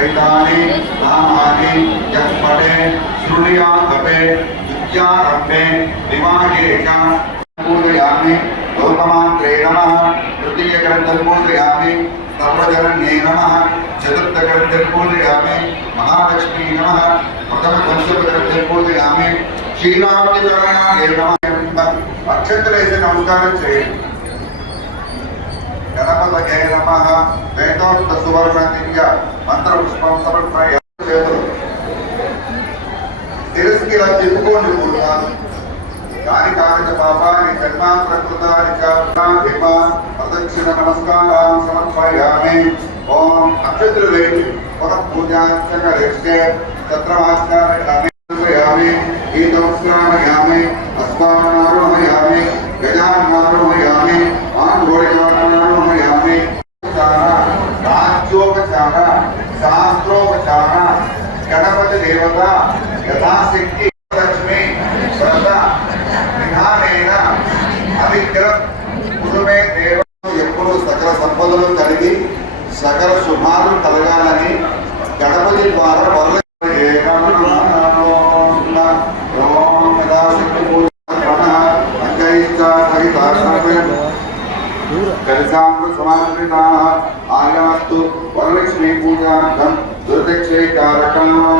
वेदानि नामानि यः पठे श्रुणुयादपे विद्यारम्भे निमागे च। पूजयामि गौतमात्रे नमः। तृतीयग्रन्थं पूजयामि, सर्वजनन्ये नमः। चतुर्थग्रन्थं पूजयामि, महालक्ष्मी नमः। प्रथमवंशग्रन्थं पूजयामि श्रीरामचरणाय नमः। नक्षत्रस्य नमस्कारं चेत् गणपतये नमः। वेदोक्तसुवर्णदिव्य మంత్ర పుష్పం సమర్పయ చేతులు శిరస్కి ఇలా తిప్పుకోండి మూడు సార్లు కాని కాని పాపాని జన్మాంతరకృతాని భీమ ప్రదక్షిణ నమస్కారం సమర్పయామి ఓం నక్షత్రులు వేయండి పునః పూజార్చక రేష్టే చత్రమాస్కారయామి గీతోత్సరామయామి అస్మానా దేవత యథాశక్తి లక్ష్మి వ్రత విధానైన అవిగ్రహ కురుమే దేవ ఎప్పుడు సకల సంపదలు కలిగి సకల శుభాలు కలగాలని గణపతి ద్వారా వరల కలిసామృతమాశ్రితాः ఆయాస్తు వరలక్ష్మీ పూజార్థం దుర్దక్షైకారకం కారకం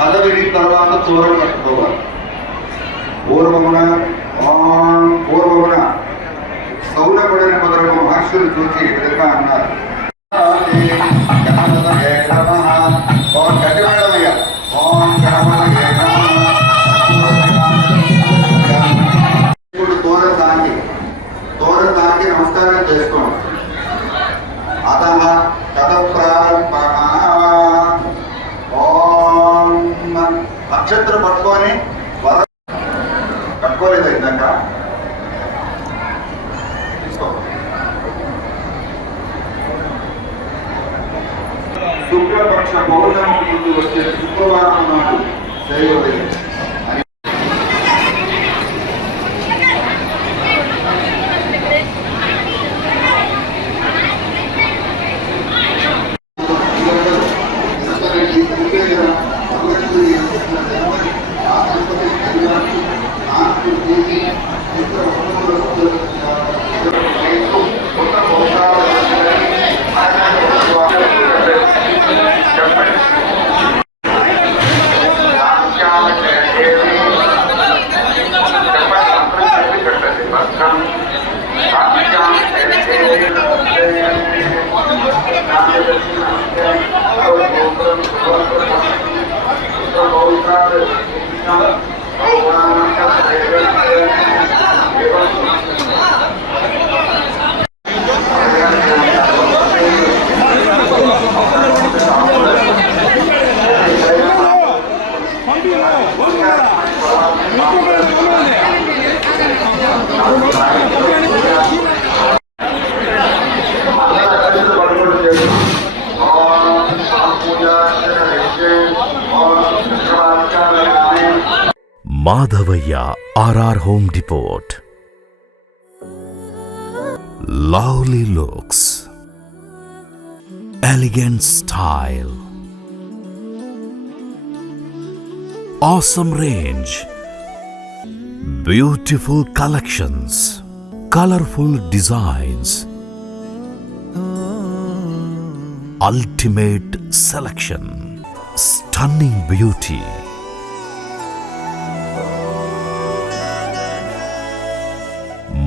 కథ విరిగిన తర్వాత తోర కట్టుకోవాలి పూర్వమున ఓం పూర్వమున సౌనకుడిని మొదలగు మహర్షులు చూసి ఈ విధంగా అన్నారు గణపతయే నమః. ఓం గట్టివాడమయ్య. ఓం గణపతయే నమః. ఇప్పుడు తోర తాకి తోర తాకి నమస్కారం చేసుకోండి అత కథ ప్రారంభ నక్షత్రం కట్టుకోలేదు ఇందాక తీసుకో. శుక్లపక్ష పౌర్ణమి వచ్చే శుక్రవారం నాడు దైవోదయం Madhavaya R R Home depot Lovely looks, elegant style, awesome range, beautiful collections, colorful designs, ultimate selection, stunning beauty.